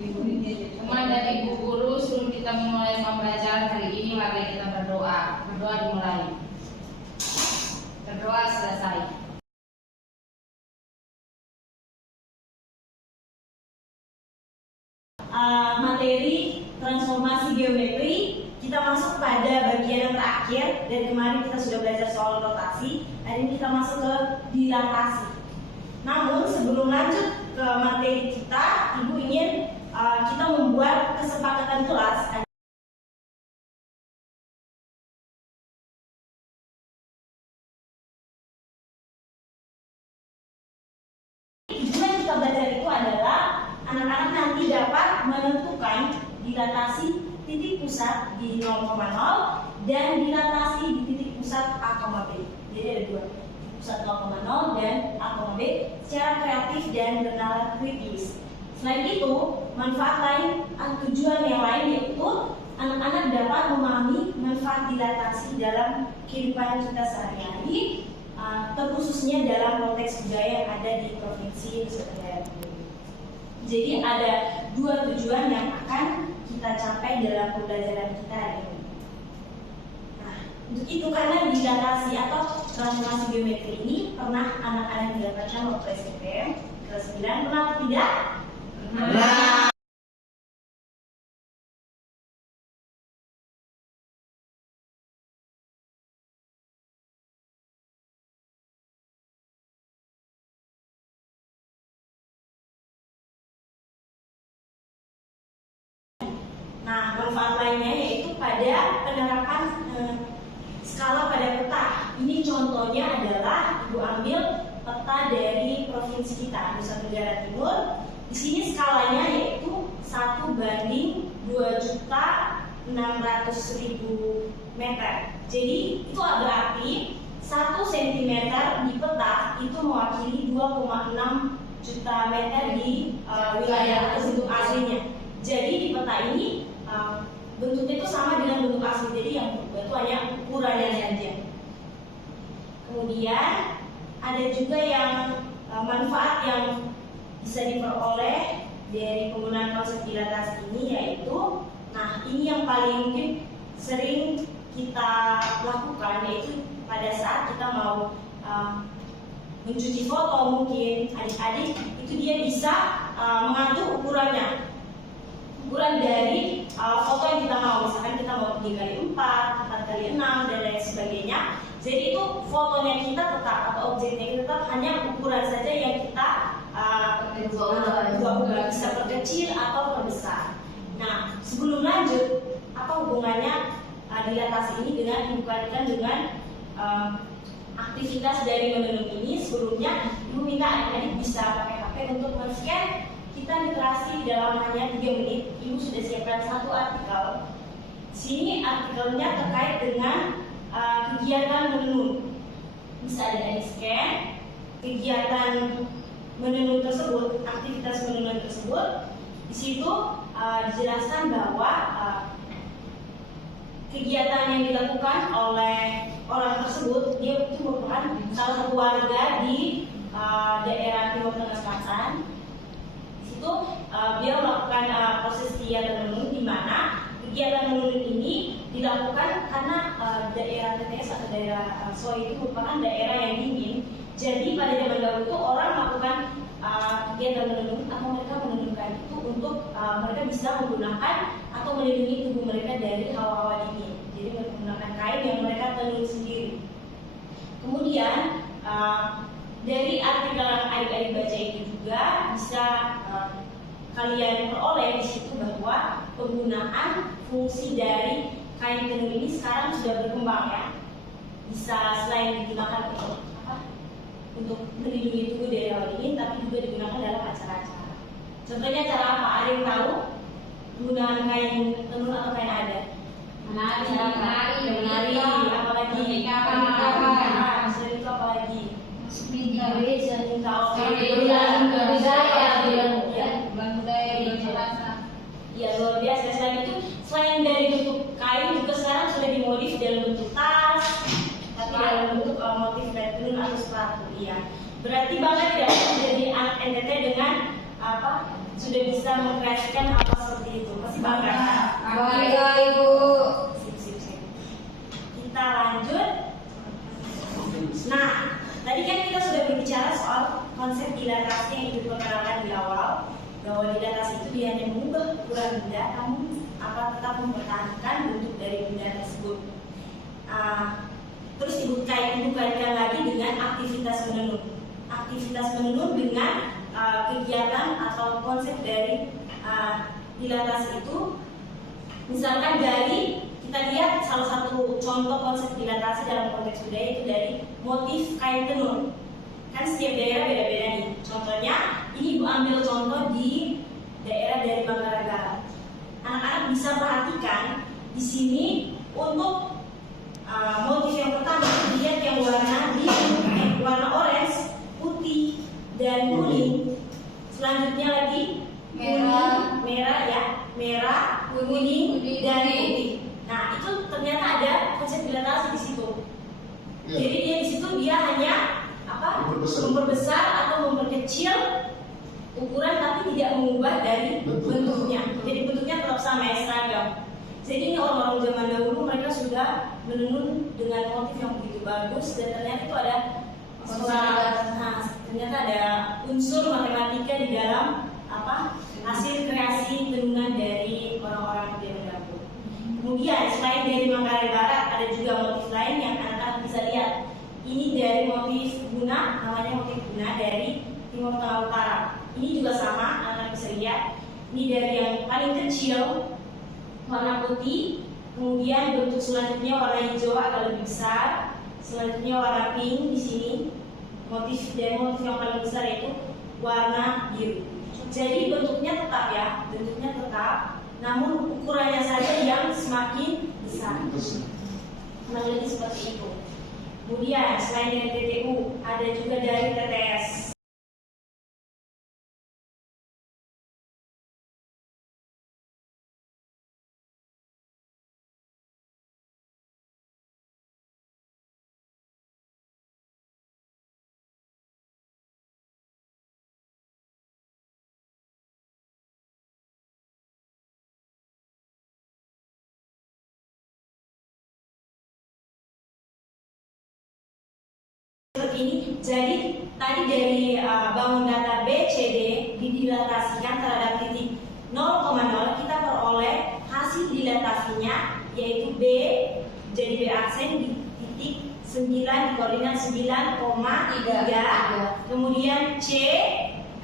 Cuma dari Ibu Guru sebelum kita memulai pembelajaran hari ini, mari kita berdoa. Berdoa dimulai. Berdoa selesai. Materi transformasi geometri, kita masuk pada bagian yang terakhir. Dan kemarin kita sudah belajar soal rotasi. Hari ini kita masuk ke dilatasi. Namun sebelum lanjut ke materi kita, Ibu ingin kita membuat kesepakatan kelas. Tujuan kita belajar itu adalah anak-anak nanti dapat menentukan dilatasi titik pusat di 0,0 dan dilatasi di titik pusat A, B. Jadi ada dua, pusat 0,0 dan A, B secara kreatif dan bernalar kritis. Selain itu, manfaat lain atau tujuan yang lain yaitu anak-anak dapat memahami manfaat dilatasi dalam kehidupan kita sehari-hari, terkhususnya dalam konteks budaya yang ada di Provinsi Nusa Tenggara Timur. Jadi ada dua tujuan yang akan kita capai dalam pembelajaran kita hari ini. Nah, untuk itu karena dilatasi atau transformasi geometri ini pernah anak-anak didapatkan waktu SMP kelas 9, pernah atau tidak? Pernah. Nah, manfaat lainnya yaitu pada penerapan skala pada peta. Ini contohnya adalah Ibu ambil peta dari provinsi kita, Nusa Tenggara Timur. Di sini skalanya yaitu 1/2.600.000 meter. Jadi itu berarti 1 cm di peta itu mewakili 2,6 juta meter di wilayah atau bentuk aslinya. Jadi di peta ini bentuknya itu sama dengan bentuk asli, jadi yang berubah itu hanya ukurannya saja. Kemudian ada juga yang manfaat yang bisa diperoleh dari penggunaan konsep dilatasi ini yaitu, nah ini yang paling mungkin sering kita lakukan yaitu pada saat kita mau mencuci foto, mungkin adik-adik itu dia bisa mengatur ukuran dari foto yang kita mau. Misalkan kita mau 3x4, 4x6 dan lain sebagainya. Jadi itu fotonya kita tetap atau objeknya kita tetap, hanya ukuran saja yang kita ubah, bisa perkecil atau perbesar. Nah, sebelum lanjut, apa hubungannya dilatasi ini dengan dibandingkan dengan aktivitas dari menenun ini? Sebelumnya Ibu minta adik-adik bisa pakai HP untuk men-scan kita literasi dalam hanya 3 menit. Ibu sudah siapkan satu artikel. Sini artikelnya terkait dengan kegiatan menenun. Bisa adik-adik scan kegiatan menenun tersebut, aktivitas menenun tersebut. Di situ dijelaskan bahwa kegiatan yang dilakukan oleh orang tersebut dia itu merupakan salah satu warga di daerah Timur Tengah Selatan. Itu dia melakukan proses kegiatan menenun, di mana kegiatan menenun ini dilakukan karena daerah TTS atau daerah Soi itu merupakan daerah yang dingin. Jadi pada zaman dahulu itu orang melakukan kegiatan menenun atau mereka menenunkan itu untuk mereka bisa menggunakan atau melindungi tubuh mereka dari hawa-hawa dingin. Jadi mereka menggunakan kain yang mereka tenun sendiri. Kemudian dari artikel yang adik-adik baca itu juga bisa kalian peroleh di situ bahwa penggunaan fungsi dari kain tenun ini sekarang sudah berkembang ya. Bisa selain digunakan untuk melindungi tubuh dari hawa dingin, tapi juga digunakan dalam acara-acara. Contohnya cara apa? Ada yang tahu penggunaan kain tenun atau kain adat? Menari, apalagi pernikahan, selain itu apalagi? Ya, luar biasa. Selain itu, selain dari bentuk kain juga sekarang sudah dimodif dalam bentuk tas, tapi dalam bentuk motif dan tenun atau sepatu. Iya. Berarti Bangga tidak jadi anak NTT dengan sudah bisa mengkreasikan apa seperti itu. Pasti bangga. Bangga Ibu. Sip. Kita lanjut. Nah, tadi kan kita sudah berbicara soal konsep dilatasi yang Ibu perkenalkan di awal, bahwa dilatasi itu dia hanya mengubah ukuran benda, namun akan tetap mempertahankan bentuk dari benda tersebut. Terus Ibu kaitkan lagi dengan aktivitas menenun. Aktivitas menenun dengan kegiatan atau konsep dari dilatasi itu, misalkan dari kita lihat salah satu contoh konsep dilatasi dalam konteks budaya itu dari motif kain tenun. Kan setiap daerah beda-beda nih. Contohnya, ini Ibu ambil contoh di daerah dari Manggarai. Anak-anak bisa perhatikan di sini untuk motif yang pertama, lihat yang warna biru, warna orange, putih, dan kuning. Selanjutnya lagi merah ya, merah, kuning, dan putih. Nah, itu ternyata ada konsep dilatasi di situ. Ya. Jadi dia hanya memperbesar atau memperkecil ukuran, tapi tidak mengubah dari bentuknya. Jadi bentuknya tetap sama ya, seragam. Jadi ini orang-orang zaman dahulu mereka sudah menenun dengan motif yang begitu bagus, dan ternyata itu ada ternyata ada unsur matematika di dalam hasil kreasi tenunan dari orang-orang zaman dahulu. Kemudian selain dari Manggarai Barat, ada juga motif lain yang anak-anak bisa lihat. Ini dari motif guna, namanya motif guna dari Timur Tengah Utara. Ini juga sama, anak-anak bisa lihat. Ini dari yang paling kecil, warna putih. Kemudian bentuk selanjutnya warna hijau agak lebih besar. Selanjutnya warna pink di sini. Motif yang paling besar itu warna biru. Jadi bentuknya tetap ya, bentuknya tetap. Namun ukurannya saja yang semakin besar. Kurang lebih seperti itu. Kemudian selain dari TTU, ada juga dari TTS. Ini jadi tadi dari bangun data BCD didilatasikan terhadap titik 0,0, kita peroleh hasil dilatasinya yaitu B, jadi B aksen di titik 9 di koordinat 9,3, kemudian C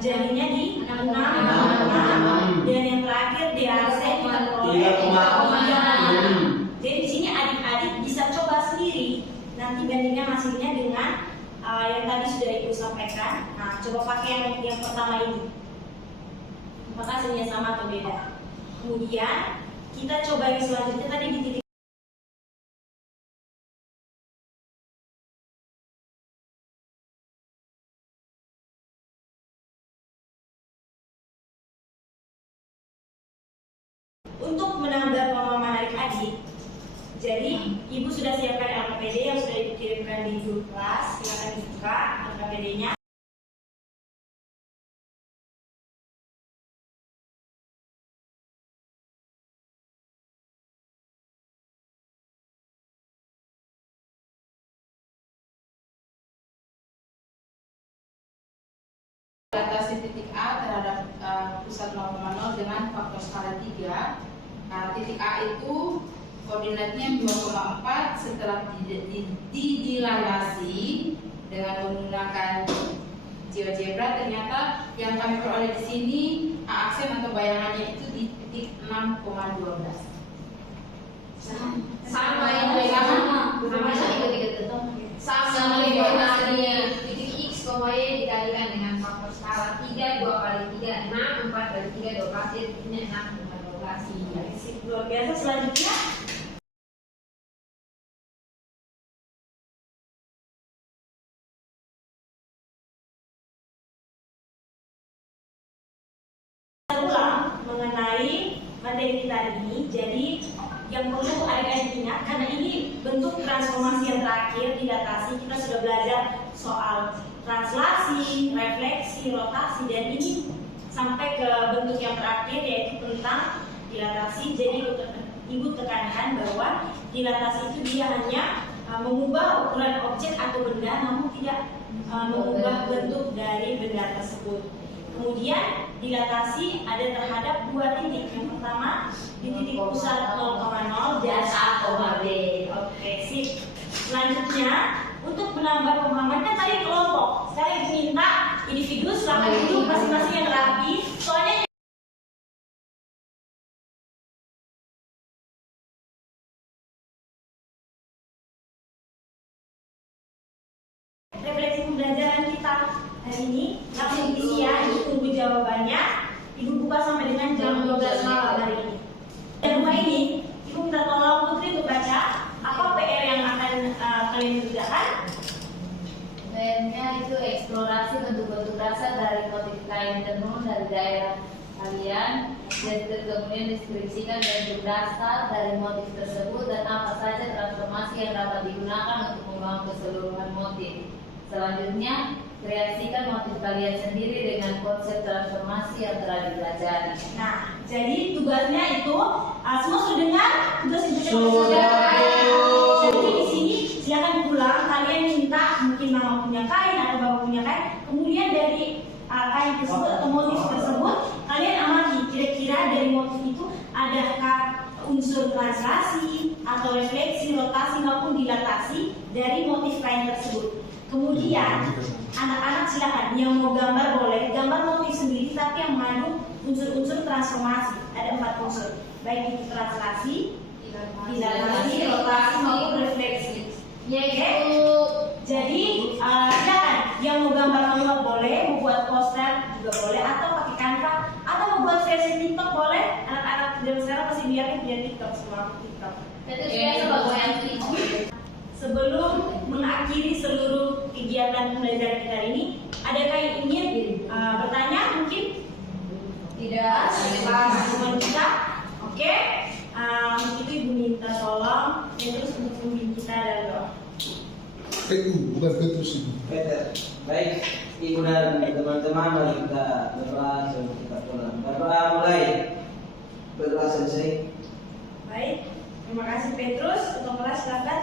jadinya di 6,6, dan yang terakhir D aksen kita peroleh 3,3. Jadi di sini adik-adik bisa coba sendiri nanti bandingkan hasilnya dengan yang tadi sudah Ibu sampaikan. Nah, coba pakai yang pertama ini. Apakah hasilnya sama atau beda? Kemudian kita coba yang selanjutnya tadi di titik untuk menambah pemahaman adik-adik. Jadi Ibu sudah siapkan LKPD yang sudah Ibu kirimkan di grup kelas. Silakan dibuka LKPD-nya. Dilatasi titik A terhadap pusat 0,0 dengan faktor skala 3. Nah, titik A itu koordinatnya 2,4. Setelah didilatasi dengan menggunakan GeoGebra, ternyata yang kami peroleh di sini A aksen atau bayangannya itu di titik 6,12. Sama ini sama tadi titik X, Y dikalikan dengan faktor skala 3, 2 kali 3, 6, 4 kali 3, 12, ini 6,12. Luar biasa. Selanjutnya ulang mengenai materi kita ini. Jadi yang perlu adik-adik ingat, karena ini bentuk transformasi yang terakhir dilatasi, kita sudah belajar soal translasi, refleksi, rotasi, dan ini sampai ke bentuk yang terakhir yaitu tentang dilatasi. Jadi Ibu tekankan bahwa dilatasi itu dia hanya mengubah ukuran objek atau benda, namun tidak mengubah bentuk dari benda tersebut. Kemudian dilatasi ada terhadap dua titik. Yang pertama di titik pusat 0,0 dan A, B. Oke, sip. Selanjutnya untuk menambah pemahaman kan tadi kelompok. Sekarang diminta individu silakan duduk masing-masing yang rapi. Soalnya refleksi pembelajaran kita hari ini langsung isi ya, Ibu tunggu jawabannya. Ibu buka sampai dengan jam 12 malam hari ini. Dan rumah ini Ibu minta tolong Putri untuk baca apa PR yang akan kalian kerjakan. PR-nya itu eksplorasi bentuk-bentuk rasa dari motif kain tenun dari daerah kalian, dan kemudian deskripsikan bentuk dasar dari motif tersebut dan apa saja transformasi yang dapat digunakan untuk membangun keseluruhan motif. Selanjutnya, kreasikan motif kalian sendiri dengan konsep transformasi yang telah dipelajari. Nah, jadi tugasnya itu semua sudah dengar tugas itu Sudah. Jadi di sini silakan pulang. Kalian minta mungkin mama punya kain atau bapak punya kain. Kemudian dari kain tersebut atau motif tersebut kalian amati kira-kira dari motif itu adakah unsur translasi atau refleksi, rotasi maupun dilatasi dari motif kain tersebut. Kemudian anak-anak silakan yang mau gambar boleh gambar motif sendiri tapi yang mengandung unsur-unsur transformasi. Ada 4 unsur, baik itu translasi, dilatasi, rotasi maupun refleksi. Yaitu Jadi silakan yang mau gambar manual boleh, mau buat poster juga boleh, atau pakai Canva, atau mau buat versi TikTok boleh. Anak-anak zaman sekarang masih biarin dia TikTok, semua TikTok. itu biasa bagus yang itu. Sebelum mengakhiri seluruh kegiatan pembelajaran kita hari ini, adakah yang ingin bertanya mungkin? Tidak. Teman kita, oke? Itu Ibu minta tolong dan terus untuk pemimpin kita dan doa. Bukan Petrus itu. Peter, baik Ibu dan teman-teman, mari kita berdoa sebelum kita pulang. Berdoa mulai, berdoa selesai. Baik, terima kasih Petrus. Untuk kelas silakan.